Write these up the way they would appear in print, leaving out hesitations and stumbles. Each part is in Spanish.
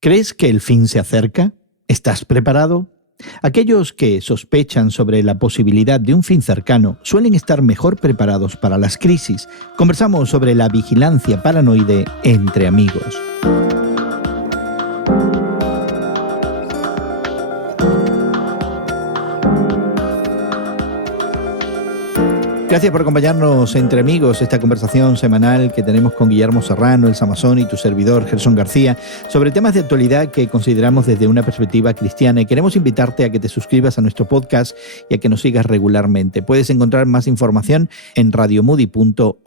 ¿Crees que el fin se acerca? ¿Estás preparado? Aquellos que sospechan sobre la posibilidad de un fin cercano suelen estar mejor preparados para las crisis. Conversamos sobre la vigilancia paranoide entre amigos. Gracias por acompañarnos entre amigos, esta conversación semanal que tenemos con Guillermo Serrano, el Samazón y tu servidor Gerson García sobre temas de actualidad que consideramos desde una perspectiva cristiana, y queremos invitarte a que te suscribas a nuestro podcast y a que nos sigas regularmente. Puedes encontrar más información en radiomoody.org.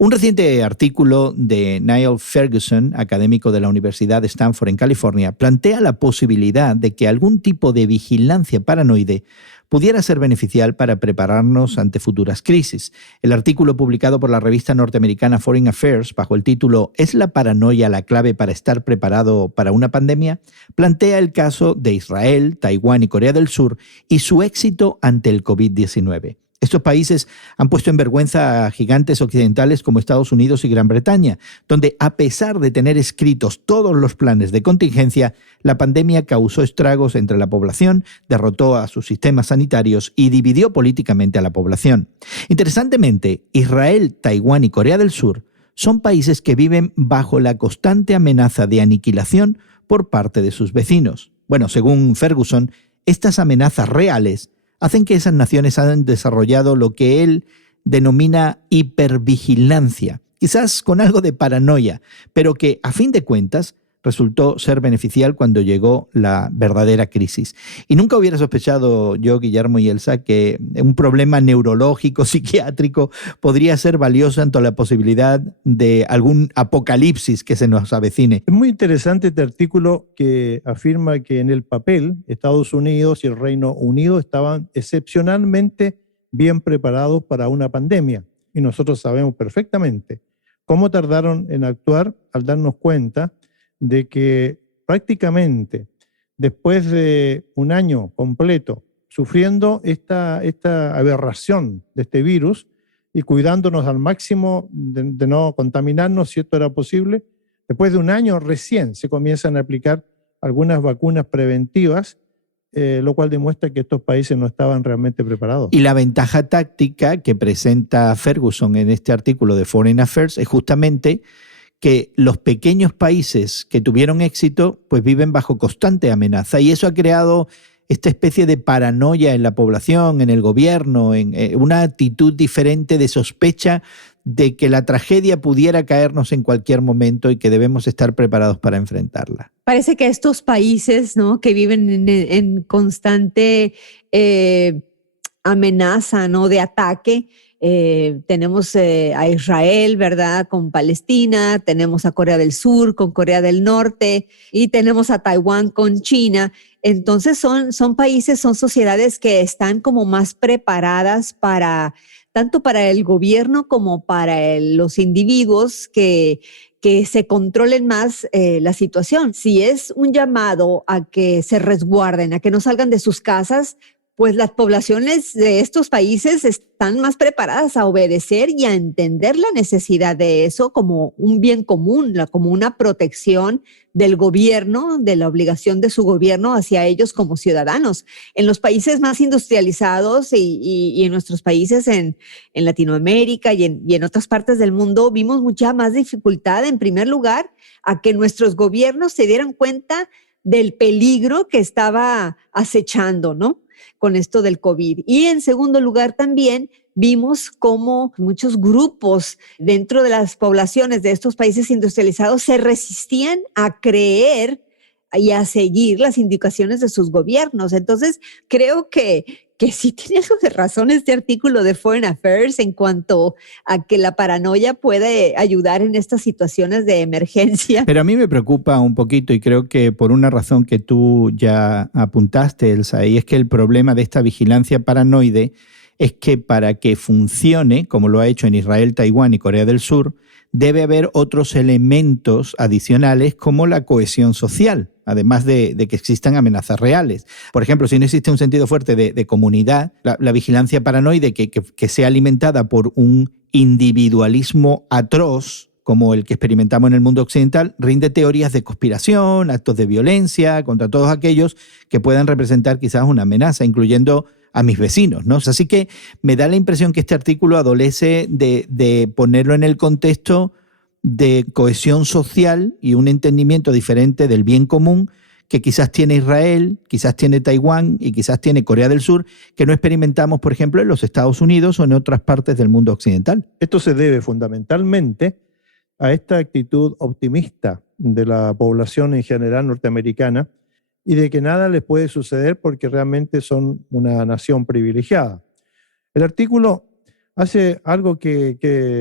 Un reciente artículo de Niall Ferguson, académico de la Universidad de Stanford en California, plantea la posibilidad de que algún tipo de vigilancia paranoide pudiera ser beneficial para prepararnos ante futuras crisis. El artículo, publicado por la revista norteamericana Foreign Affairs bajo el título ¿Es la paranoia la clave para estar preparado para una pandemia?, plantea el caso de Israel, Taiwán y Corea del Sur y su éxito ante el COVID-19. Estos países han puesto en vergüenza a gigantes occidentales como Estados Unidos y Gran Bretaña, donde, a pesar de tener escritos todos los planes de contingencia, la pandemia causó estragos entre la población, derrotó a sus sistemas sanitarios y dividió políticamente a la población. Interesantemente, Israel, Taiwán y Corea del Sur son países que viven bajo la constante amenaza de aniquilación por parte de sus vecinos. Bueno, según Ferguson, estas amenazas reales hacen que esas naciones hayan desarrollado lo que él denomina hipervigilancia, quizás con algo de paranoia, pero que a fin de cuentas resultó ser beneficial cuando llegó la verdadera crisis. Y nunca hubiera sospechado yo, Guillermo y Elsa, que un problema neurológico, psiquiátrico, podría ser valioso ante la posibilidad de algún apocalipsis que se nos avecine. Es muy interesante este artículo que afirma que en el papel Estados Unidos y el Reino Unido estaban excepcionalmente bien preparados para una pandemia. Y nosotros sabemos perfectamente cómo tardaron en actuar al darnos cuenta de que prácticamente después de un año completo sufriendo esta aberración de este virus y cuidándonos al máximo de no contaminarnos si esto era posible, después de un año recién se comienzan a aplicar algunas vacunas preventivas, lo cual demuestra que estos países no estaban realmente preparados. Y la ventaja táctica que presenta Ferguson en este artículo de Foreign Affairs es justamente que los pequeños países que tuvieron éxito pues viven bajo constante amenaza, y eso ha creado esta especie de paranoia en la población, en el gobierno, en una actitud diferente de sospecha de que la tragedia pudiera caernos en cualquier momento y que debemos estar preparados para enfrentarla. Parece que estos países, ¿no?, que viven en constante amenaza, ¿no?, de ataque. Tenemos a Israel, ¿verdad?, con Palestina, tenemos a Corea del Sur con Corea del Norte y tenemos a Taiwán con China. Entonces son países, son sociedades que están como más preparadas tanto para el gobierno como para los individuos que se controlen más la situación. Si es un llamado a que se resguarden, a que no salgan de sus casas, pues las poblaciones de estos países están más preparadas a obedecer y a entender la necesidad de eso como un bien común, como una protección del gobierno, de la obligación de su gobierno hacia ellos como ciudadanos. En los países más industrializados y en nuestros países en Latinoamérica y en otras partes del mundo vimos mucha más dificultad, en primer lugar, a que nuestros gobiernos se dieran cuenta del peligro que estaba acechando, ¿no?, con esto del COVID. Y en segundo lugar también vimos cómo muchos grupos dentro de las poblaciones de estos países industrializados se resistían a creer y a seguir las indicaciones de sus gobiernos. Entonces, creo que sí tiene algo de razón este artículo de Foreign Affairs en cuanto a que la paranoia puede ayudar en estas situaciones de emergencia. Pero a mí me preocupa un poquito, y creo que por una razón que tú ya apuntaste, Elsa, y es que el problema de esta vigilancia paranoide es que para que funcione, como lo ha hecho en Israel, Taiwán y Corea del Sur, debe haber otros elementos adicionales como la cohesión social, además de que existan amenazas reales. Por ejemplo, si no existe un sentido fuerte de comunidad, la vigilancia paranoide que sea alimentada por un individualismo atroz, como el que experimentamos en el mundo occidental, rinde teorías de conspiración, actos de violencia contra todos aquellos que puedan representar quizás una amenaza, incluyendo a mis vecinos, ¿no? Así que me da la impresión que este artículo adolece de ponerlo en el contexto de cohesión social y un entendimiento diferente del bien común que quizás tiene Israel, quizás tiene Taiwán y quizás tiene Corea del Sur, que no experimentamos, por ejemplo, en los Estados Unidos o en otras partes del mundo occidental. Esto se debe fundamentalmente a esta actitud optimista de la población en general norteamericana y de que nada les puede suceder porque realmente son una nación privilegiada. El artículo hace algo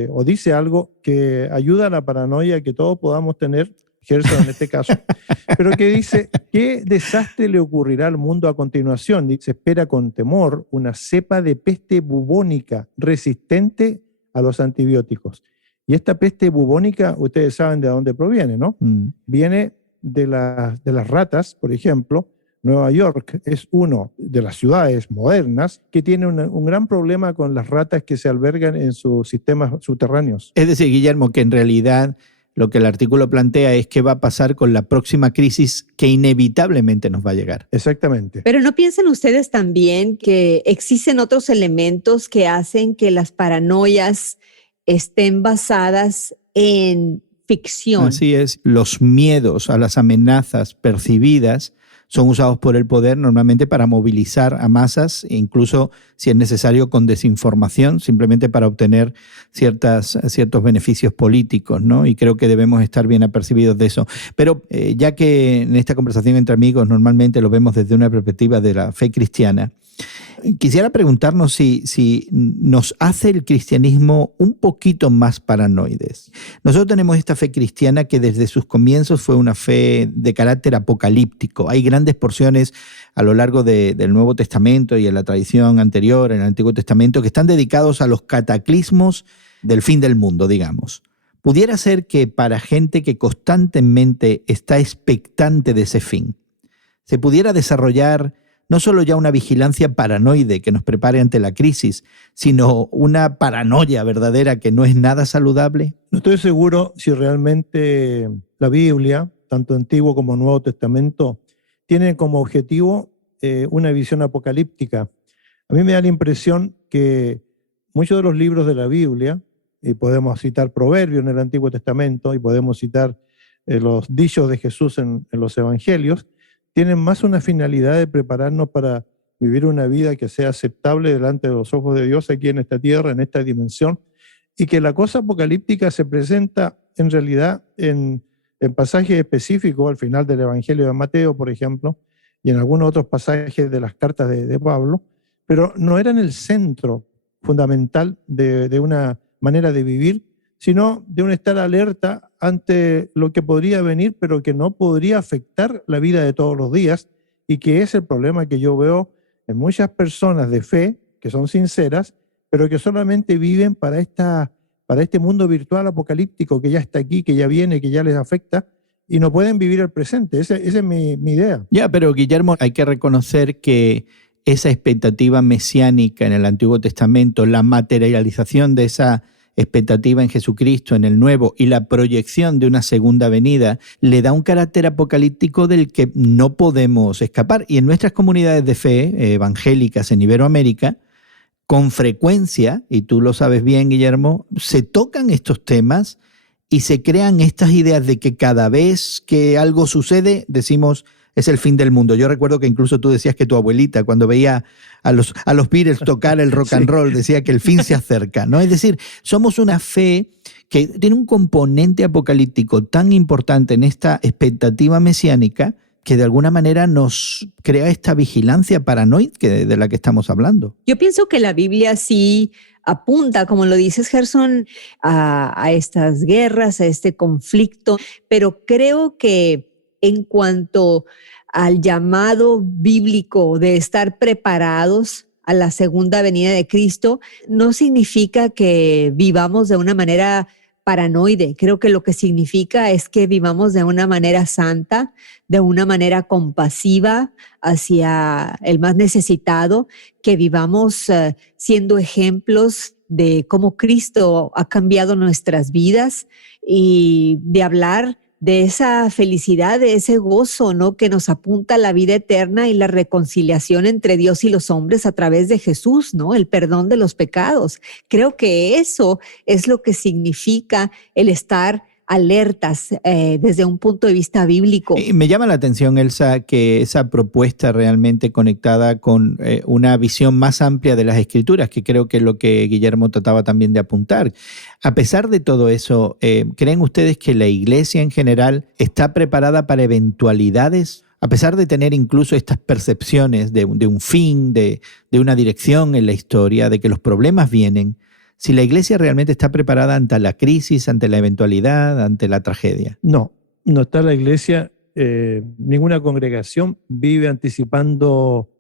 o dice algo que ayuda a la paranoia que todos podamos tener, Gerson en este caso, pero que dice, ¿qué desastre le ocurrirá al mundo a continuación? Se espera con temor una cepa de peste bubónica resistente a los antibióticos. Y esta peste bubónica, ustedes saben de dónde proviene, ¿no? Viene de las ratas, por ejemplo. Nueva York es una de las ciudades modernas que tiene un gran problema con las ratas que se albergan en sus sistemas subterráneos. Es decir, Guillermo, que en realidad lo que el artículo plantea es qué va a pasar con la próxima crisis que inevitablemente nos va a llegar. Exactamente. Pero ¿no piensan ustedes también que existen otros elementos que hacen que las paranoias estén basadas en ficción? Así es, los miedos a las amenazas percibidas son usados por el poder normalmente para movilizar a masas, incluso si es necesario con desinformación, simplemente para obtener ciertos beneficios políticos, ¿no? Y creo que debemos estar bien apercibidos de eso. Pero ya que en esta conversación entre amigos normalmente lo vemos desde una perspectiva de la fe cristiana, quisiera preguntarnos si nos hace el cristianismo un poquito más paranoides. Nosotros tenemos esta fe cristiana que desde sus comienzos fue una fe de carácter apocalíptico. Hay grandes porciones a lo largo del Nuevo Testamento y en la tradición anterior, en el Antiguo Testamento, que están dedicados a los cataclismos del fin del mundo, digamos. Pudiera ser que para gente que constantemente está expectante de ese fin, se pudiera desarrollar no solo ya una vigilancia paranoide que nos prepare ante la crisis, sino una paranoia verdadera que no es nada saludable. No estoy seguro si realmente la Biblia, tanto Antiguo como Nuevo Testamento, tiene como objetivo una visión apocalíptica. A mí me da la impresión que muchos de los libros de la Biblia, y podemos citar Proverbios en el Antiguo Testamento, y podemos citar los dichos de Jesús en los Evangelios, tienen más una finalidad de prepararnos para vivir una vida que sea aceptable delante de los ojos de Dios aquí en esta tierra, en esta dimensión, y que la cosa apocalíptica se presenta en realidad en pasajes específicos, al final del Evangelio de Mateo, por ejemplo, y en algunos otros pasajes de las cartas de Pablo, pero no eran el centro fundamental de una manera de vivir, sino de un estar alerta ante lo que podría venir, pero que no podría afectar la vida de todos los días, y que es el problema que yo veo en muchas personas de fe, que son sinceras, pero que solamente viven para este mundo virtual apocalíptico que ya está aquí, que ya viene, que ya les afecta, y no pueden vivir el presente. Esa es mi idea. Ya, pero Guillermo, hay que reconocer que esa expectativa mesiánica en el Antiguo Testamento, la materialización de esa expectativa en Jesucristo, en el Nuevo, y la proyección de una segunda venida, le da un carácter apocalíptico del que no podemos escapar. Y en nuestras comunidades de fe evangélicas en Iberoamérica, con frecuencia, y tú lo sabes bien, Guillermo, se tocan estos temas y se crean estas ideas de que cada vez que algo sucede, decimos, es el fin del mundo. Yo recuerdo que incluso tú decías que tu abuelita, cuando veía a los Beatles tocar el rock and roll, decía que el fin se acerca, ¿no? Es decir, somos una fe que tiene un componente apocalíptico tan importante en esta expectativa mesiánica que de alguna manera nos crea esta vigilancia paranoica de la que estamos hablando. Yo pienso que la Biblia sí apunta, como lo dices, Gerson, a estas guerras, a este conflicto, pero creo que en cuanto al llamado bíblico de estar preparados a la segunda venida de Cristo, no significa que vivamos de una manera paranoide. Creo que lo que significa es que vivamos de una manera santa, de una manera compasiva hacia el más necesitado, que vivamos siendo ejemplos de cómo Cristo ha cambiado nuestras vidas y de hablar de esa felicidad, de ese gozo, ¿no?, que nos apunta a la vida eterna y la reconciliación entre Dios y los hombres a través de Jesús, ¿no?, el perdón de los pecados. Creo que eso es lo que significa el estar alertas desde un punto de vista bíblico. Y me llama la atención, Elsa, que esa propuesta realmente conectada con una visión más amplia de las Escrituras, que creo que es lo que Guillermo trataba también de apuntar. A pesar de todo eso, ¿creen ustedes que la Iglesia en general está preparada para eventualidades? A pesar de tener incluso estas percepciones de un fin, de una dirección en la historia, de que los problemas vienen, si la Iglesia realmente está preparada ante la crisis, ante la eventualidad, ante la tragedia. No está la Iglesia. Ninguna congregación vive anticipando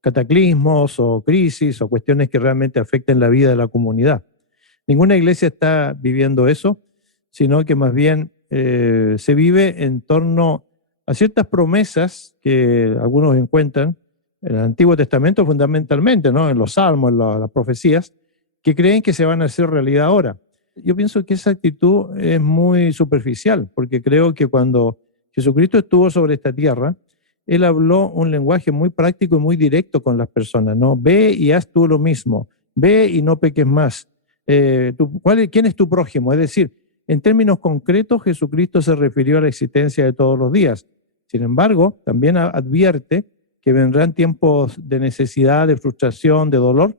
cataclismos o crisis o cuestiones que realmente afecten la vida de la comunidad. Ninguna iglesia está viviendo eso, sino que más bien se vive en torno a ciertas promesas que algunos encuentran en el Antiguo Testamento fundamentalmente, ¿no?, en los Salmos, en las profecías, que creen que se van a hacer realidad ahora. Yo pienso que esa actitud es muy superficial, porque creo que cuando Jesucristo estuvo sobre esta tierra, Él habló un lenguaje muy práctico y muy directo con las personas, ¿no? Ve y haz tú lo mismo, ve y no peques más. ¿Quién es tu prójimo? Es decir, en términos concretos, Jesucristo se refirió a la existencia de todos los días. Sin embargo, también advierte que vendrán tiempos de necesidad, de frustración, de dolor,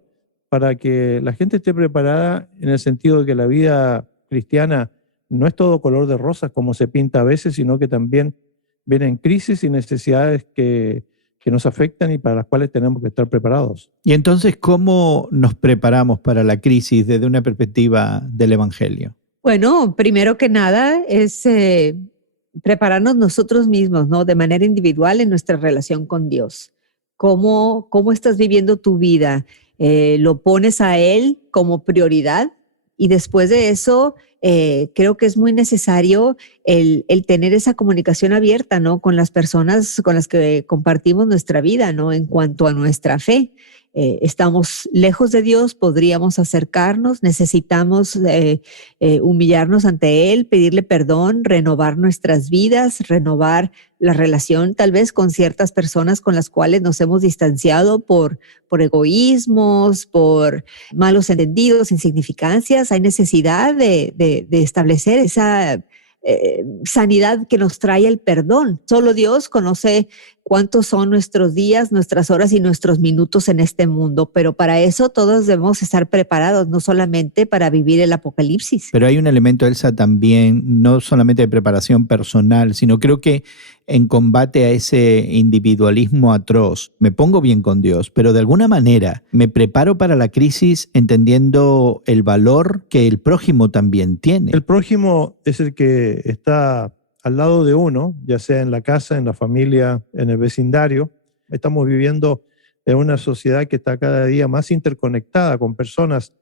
para que la gente esté preparada en el sentido de que la vida cristiana no es todo color de rosas como se pinta a veces, sino que también vienen crisis y necesidades que nos afectan y para las cuales tenemos que estar preparados. Y entonces, ¿cómo nos preparamos para la crisis desde una perspectiva del Evangelio? Bueno, primero que nada es prepararnos nosotros mismos, ¿no?, de manera individual en nuestra relación con Dios. ¿Cómo estás viviendo tu vida? ¿Lo pones a Él como prioridad? Y después de eso, creo que es muy necesario el tener esa comunicación abierta, ¿no?, con las personas con las que compartimos nuestra vida, ¿no?, en cuanto a nuestra fe. Estamos lejos de Dios, podríamos acercarnos, necesitamos humillarnos ante Él, pedirle perdón, renovar nuestras vidas, renovar la relación tal vez con ciertas personas con las cuales nos hemos distanciado por egoísmos, por malos entendidos, insignificancias. Hay necesidad de establecer esa sanidad que nos trae el perdón. Solo Dios conoce cuántos son nuestros días, nuestras horas y nuestros minutos en este mundo, pero para eso todos debemos estar preparados, no solamente para vivir el apocalipsis. Pero hay un elemento, Elsa, también, no solamente de preparación personal, sino creo que en combate a ese individualismo atroz, me pongo bien con Dios, pero de alguna manera me preparo para la crisis entendiendo el valor que el prójimo también tiene. El prójimo es el que está al lado de uno, ya sea en la casa, en la familia, en el vecindario. Estamos viviendo en una sociedad que está cada día más interconectada con personas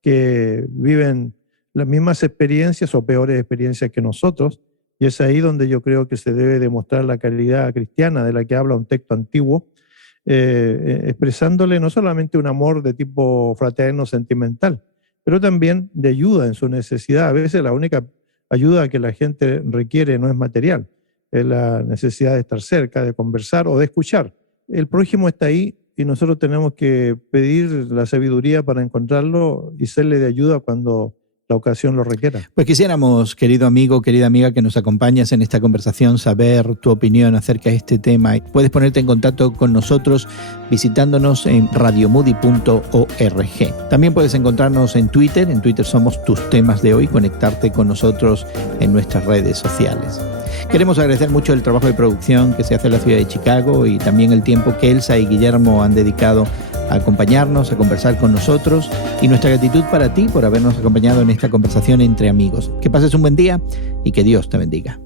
que viven las mismas experiencias o peores experiencias que nosotros. Y es ahí donde yo creo que se debe demostrar la caridad cristiana de la que habla un texto antiguo, expresándole no solamente un amor de tipo fraterno, sentimental, pero también de ayuda en su necesidad. A veces la única ayuda que la gente requiere no es material, es la necesidad de estar cerca, de conversar o de escuchar. El prójimo está ahí y nosotros tenemos que pedir la sabiduría para encontrarlo y serle de ayuda cuando la ocasión lo requiera. Pues quisiéramos, querido amigo, querida amiga, que nos acompañas en esta conversación, saber tu opinión acerca de este tema. Puedes ponerte en contacto con nosotros visitándonos en radiomoody.org. También puedes encontrarnos en Twitter somos Tus Temas de Hoy, conectarte con nosotros en nuestras redes sociales. Queremos agradecer mucho el trabajo de producción que se hace en la ciudad de Chicago y también el tiempo que Elsa y Guillermo han dedicado a acompañarnos, a conversar con nosotros, y nuestra gratitud para ti por habernos acompañado en esta conversación entre amigos. Que pases un buen día y que Dios te bendiga.